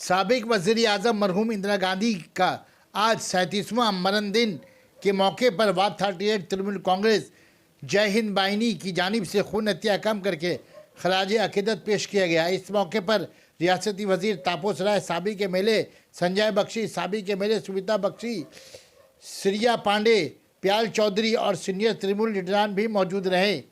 साबिक वज़ीर आज़म मरहूम इंदिरा गांधी का आज 37वां मरण दिन के मौके पर वाब 38 तृणमूल कांग्रेस जय हिंद बाहिनी की जानिब से खून हत्या कम करके खराज अकीदत पेश किया गया। इस मौके पर रियासती वज़ीर तापस राय, साबिक एमएलए संजय बख्शी, साबिक एमएलए सुमिता बख्शी, श्रिया पांडे, प्याल चौधरी और सीनियर तृणमूल लीडरान भी मौजूद रहे।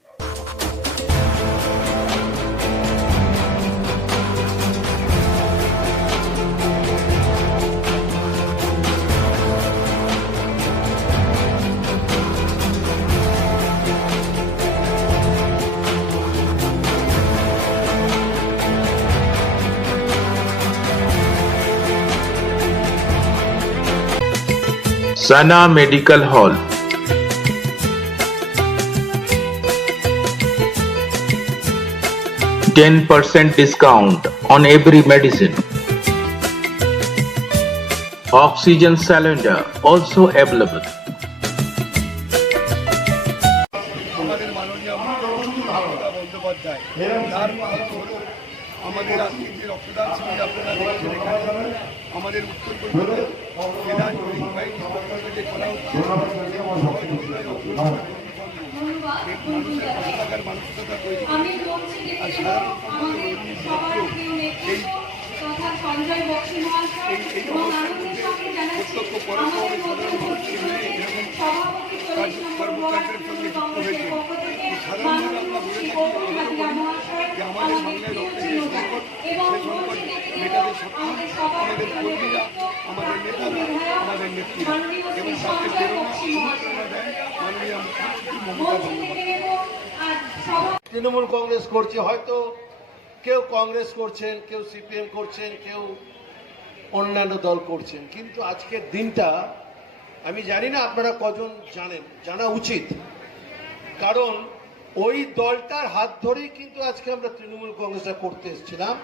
Sana Medical Hall. %10 discount on every medicine. Oxygen cylinder also available. আমাদের মাননীয় মুখ্যমন্ত্রী মমতা বন্দ্যোপাধ্যায় তার আমাদের আজকে যে রক্তদান শিবির আপনারা দেখছেন এখানে আমাদের উত্তর কলকাতার জেলা জরিপ বাহিনীর পক্ষ থেকে করা হচ্ছে মানুষের পাশে থাকার মানসিকতা তৈরি আর প্রত্যক্ষ পরোক্ষভাবে সাধারণ মানুষকে মিলে এরকম কর্মকাণ্ডের সঙ্গে যুক্ত হয়েছে। সাধারণভাবে আমরা বলে থাকি যে আমাদের বাংলায় রক্তের যে সংকট সেই সংকট মেটাতে সক্ষম আমাদের কর্মীরা, আমাদের নেতারা, আমাদের নেত্রীরা এবং তাকে প্রেরণা দেন মাননীয় মুখ্যমন্ত্রী মমতা বন্দ্যোপাধ্যায়। তৃণমূল কংগ্রেস করছে, হয়তো কেউ কংগ্রেস করছেন, কেউ সিপিএম করছেন, কেউ অন্যান্য দল করছেন, কিন্তু আজকের দিনটা আমি জানি না আপনারা কজন জানেন, জানা উচিত, কারণ ওই দলটার হাত ধরেই কিন্তু আজকে আমরা তৃণমূল কংগ্রেসটা করতে এসেছিলাম।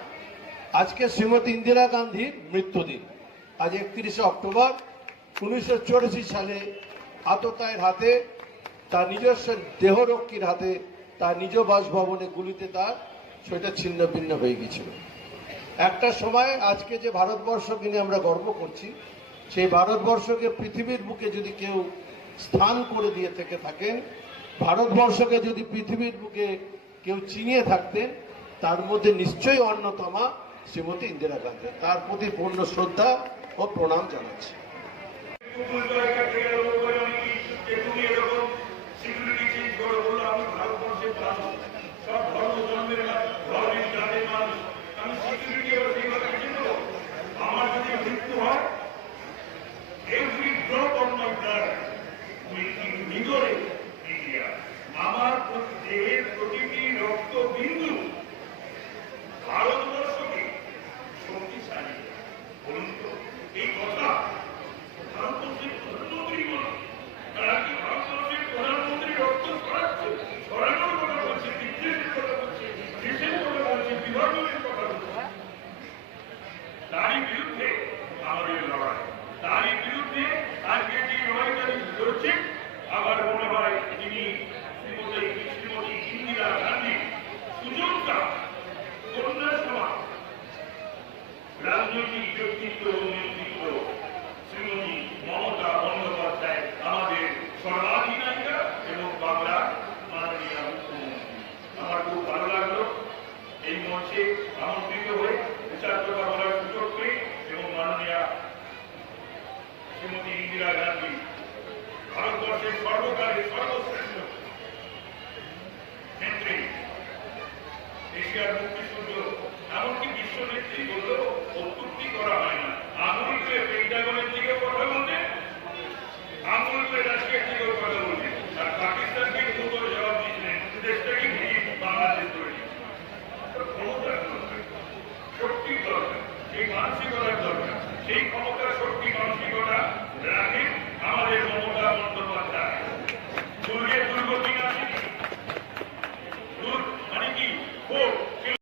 আজকে শ্রীমতী ইন্দিরা গান্ধীর মৃত্যুদিন, আজ 31শে অক্টোবর 1984 সালে আততায়ের হাতে, তার নিজস্ব দেহরক্ষীর হাতে, তার নিজ বাসভবনে গুলিতে তার সেটা ছিন্ন ভিন্ন হয়ে গিয়েছিল। একটা সময় আজকে যে ভারতবর্ষকে নিয়ে আমরা গর্ব করছি, সেই ভারতবর্ষকে পৃথিবীর বুকে যদি কেউ স্থান করে দিয়ে থেকে থাকেন, ভারতবর্ষকে যদি পৃথিবীর বুকে কেউ চিনিয়ে থাকতেন, তার মধ্যে নিশ্চয়ই অন্যতমা শ্রীমতী ইন্দিরা গান্ধী। তার প্রতি পূর্ণ শ্রদ্ধা ও প্রণাম জানাচ্ছি। তারই বিরুদ্ধে আমাদের লড়াই, তারই বিরুদ্ধে আজকে যে লড়াইটা করছে, আমার মনে হয় তিনি শ্রীমতী ইন্দিরা গান্ধী সুযোগটা কন্যা সমাজ রাজনৈতিক ব্যক্তিত্ব ও নেতৃত্ব শ্রীমতী মমতা বন্দ্যোপাধ্যায় আমাদের সর্বাধিনায়িকা এবং বাংলার মাননীয় মুখ্যমন্ত্রী। আমার খুব ভালো লাগলো এই মঞ্চে আমন্ত্রিত হয়ে বিচার কথা বলার সুযোগ পেয়ে এবং মাননীয় শ্রীমতী ইন্দিরা গান্ধী ভারতবর্ষের সর্বকালের সর্বশ্রেষ্ঠ নেত্রী, এশিয়ার মুক্তিযুদ্ধ এমনকি বিশ্ব নেত্রী বললেও অত্যুক্তি করা হয় না। আধুনিক